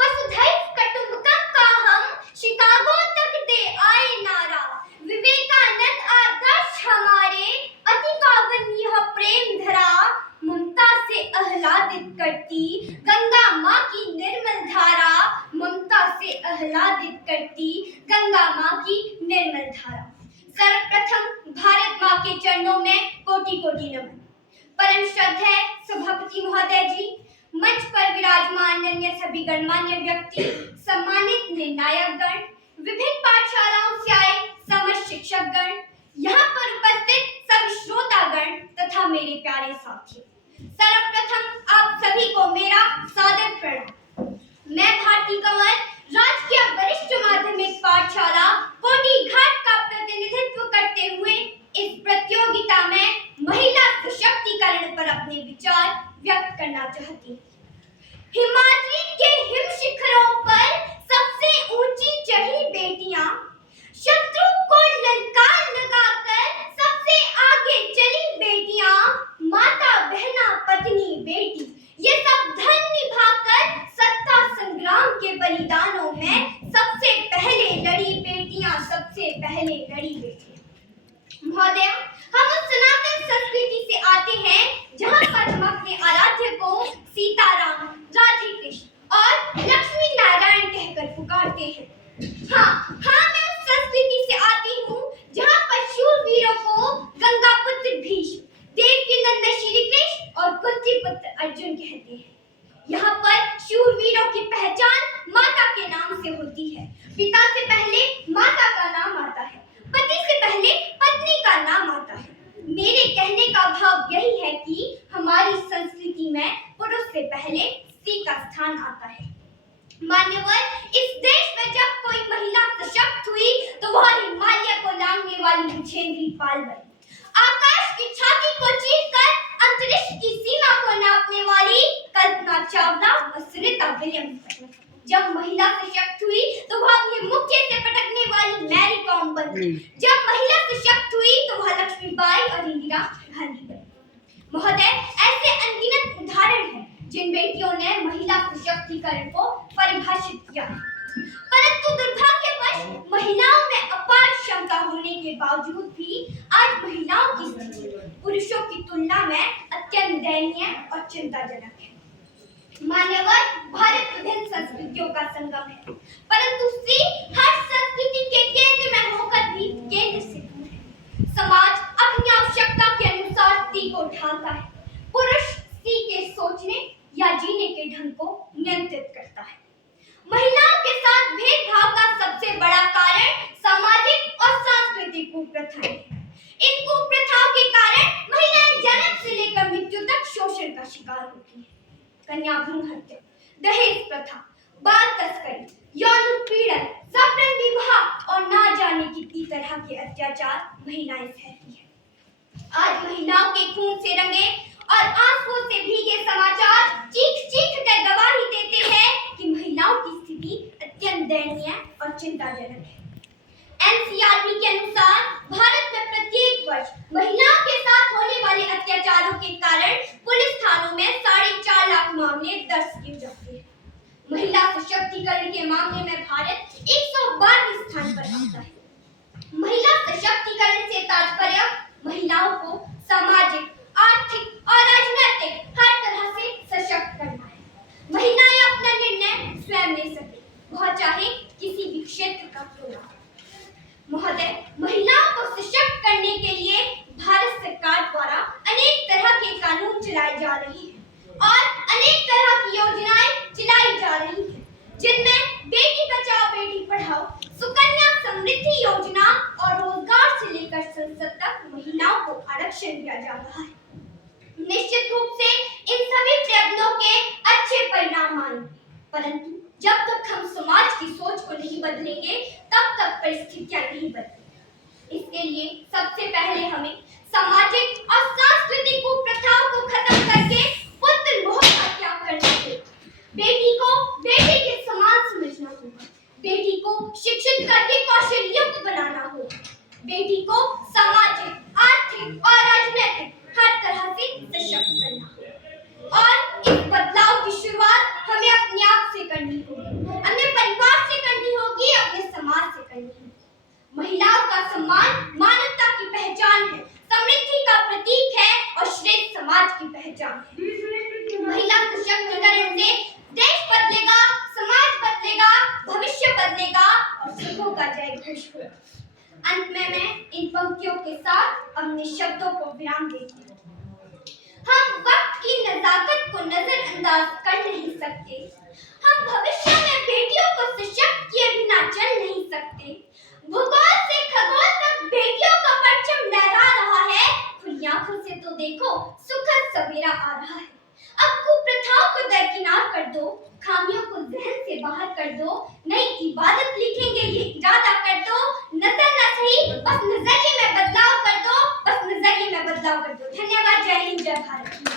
वसुधैव कुटुंबकम का हम शिकागो तक दे आए नारा। विवेकानंद आदर्श हमारे अति पावन यह प्रेम धरा। ममता से आह्लादित करती गंगा माँ की निर्मल धारा। ममता से आह्लादित करती गंगा माँ की निर्मल धारा। सर्वप्रथम भारत माँ के चरणों में कोटि कोटि नमन। परम श्रद्धेय सभापति महोदय जी, मंच पर विराजमान अन्य सभी गणमान्य व्यक्ति, सम्मानित निर्णायक गण, विभिन्न पाठशालाओं से आए समस्त शिक्षक गण, यहाँ पर उपस्थित सभी श्रोतागण तथा मेरे प्यारे साथी, सर्वप्रथम आप सभी को मेरा सादर प्रणाम। मैं भारती कंवर राजकीय वरिष्ठ माध्यमिक पाठशाला कोटी घाट का प्रतिनिधित्व करते हुए इस प्रतियोगिता में महिला सशक्तिकरण पर अपने विचार व्यक्त करना चाहती हूँ। हिमाद्री के हिम शिखरों पर सबसे ऊंची चढ़ी बेटियां, शत्रु को ललकार लगाकर सबसे आगे चली बेटियां, माता बहना पत्नी बेटी, ये सब धन निभाकर सत्ता संग्राम के बलिदानों में सबसे पहले लड़ी बेटियां, सबसे पहले लड़ी बेटियां। महोदय, हम उस सनातन संस्कृति से आते हैं जहाँ पर हम अपने आराध्य को सीताराम, राधे कृष्ण और लक्ष्मी नारायण कहकर पुकारते हैं। मैं उस संस्कृति से आती हूँ जहाँ पर शूरवीरों को गंगा पुत्र भीष्म, देवकी नंदन श्री कृष्ण और कुंती पुत्र अर्जुन कहते हैं। यहाँ पर शूरवीरों की पहचान माता के नाम से होती है। पिता से पहले माता का नाम आता है, पति से पहले पत्नी का नाम आता है। मेरे कहने का भाव यही है कि हमारी संस्कृति में पुरुष से पहले स्त्री का स्थान आता है। मान्यवर, इस देश में जब कोई महिला सशक्त हुई तो वह हिमालय को लांघने वाली विछेंद्री पाल बनी। आकाश की छाती को चीरकर अंतरिक्ष की सीमा को नापने वाली कल्पना चावला और सुनीता विलियम्स। जब महिला सशक्त हुई तो वह अपने मुक्के से पटकने वाली मैरी कॉम बनी। जब महिला सशक्त हुई तो वह लक्ष्मीबाई और इंदिरा गांधी बनी। महोदय, ऐसे अनगिनत उदाहरण हैं जिन बेटियों ने महिला सशक्तिकरण को परिभाषित किया है। परंतु दुर्भाग्यवश महिलाओं में अपार क्षमता होने के बावजूद भी आज महिलाओं की स्थिति पुरुषों की तुलना में अत्यंत दयनीय और चिंताजनक है। मान्यवर, भारत विभिन्न संस्कृतियों का संगम है, परंतु स्त्री हर संस्कृति के केंद्र में होकर भी केंद्र से दूर है। समाज अपनी आवश्यकता के अनुसार स्त्री को ढालता है। पुरुष स्त्री के सोचने या जीने के ढंग को नियंत्रित करता है। महिलाओं के साथ भेदभाव का सबसे बड़ा कारण सामाजिक और सांस्कृतिक कुप्रथाएं हैं। इन कुप्रथाओं के कारण महिलाएं जन्म से लेकर मृत्यु तक शोषण का शिकार होती हैं। कन्या भ्रूण हत्या, दहेज प्रथा, बाल तस्करी, यौन उत्पीड़न, जबरन विवाह और ना जाने कितनी तरह के अत्याचार महिलाएं सहती हैं। आज महिलाओं के खून से रंगे और आंसुओं से भीगे समाचार चीख चीख कर गवाही देते हैं कि महिलाओं की स्थिति अत्यंत दयनीय और चिंताजनक है। NCRB के अनुसार भारत में प्रत्येक वर्ष महिलाओं के साथ होने वाले अत्याचारों के कारण पुलिस थानों में 4.5 लाख मामले दर्ज किए जाते हैं। महिला सशक्तिकरण के मामले में भारत 112वें स्थान पर आता है। महिला सशक्तिकरण से तात्पर्य महिलाओं को सामाजिक, आर्थिक और राजनीतिक हर तरह से सशक्त करना है। महिलाएं अपना निर्णय स्वयं ले सके, वह चाहे किसी भी क्षेत्र का क्यों ना हो। महोदय, महिलाओं को सशक्त करने के लिए भारत सरकार द्वारा अनेक तरह के कानून चलाए जा रहे हैं और अनेक तरह की योजनाएं चलाई जा रही हैं, जिनमें बेटी बचाओ बेटी पढ़ाओ, सुकन्या समृद्धि योजना और रोजगार से लेकर संसद तक महिलाओं को आरक्षण दिया जा रहा है। निश्चित रूप से इन सभी प्रयत्नों के अच्छे परिणाम आएंगे, परंतु जब तक हम समाज की सोच को नहीं बदलेंगे तब तक परिस्थितियां नहीं बदलेंगी। इसके लिए सबसे पहले हमें सामाजिक और सांस्कृतिक कुप्रथाओं को खत्म करके पुत्र मोह का त्याग करना होगा। बेटी को बेटे के समान समझना होगा। बेटी को शिक्षित करके कौशल युक्त बनाना होगा। बेटी को सामाजिक, आर्थिक और राजनीतिक हर तरह से सशक्त करना होगा। और इस बदलाव की शुरुआत हमें अपने आप से करनी करनी होगी, अपने परिवार से करनी होगी, अपने समाज से करनी होगी। महिलाओं का सम्मान मानवता की पहचान है, समृद्धि का प्रतीक है और श्रेष्ठ समाज की पहचान है। महिला सशक्तिकरण से देश बदलेगा, समाज बदलेगा, भविष्य बदलेगा और सुखों का जय घोष होगा। अंत में मैं इन पंक्तियों के साथ अपने शब्दों को विराम देती हूँ। हम वक्त की नजाकत को नजरअंदाज कर नहीं सकते। हम भविष्य में बेटियों को सशक्त किए बिना चल नहीं सकते। भूगोल से खगोल तक बेटियों का परचम लहरा रहा है। खुली आंखों से तो देखो, सुखद सवेरा आ रहा है। अब कुप्रथाओं को दरकिनार कर दो, खामियों को जहन से बाहर कर दो, नई इबादत लिखेंगे ये इरादा कर दो। नजर न सही, बस नजरिए में बदलाव कर दो, बस नजरिए में बदलाव कर दो। धन्यवाद। जय हिंद, जय भारत।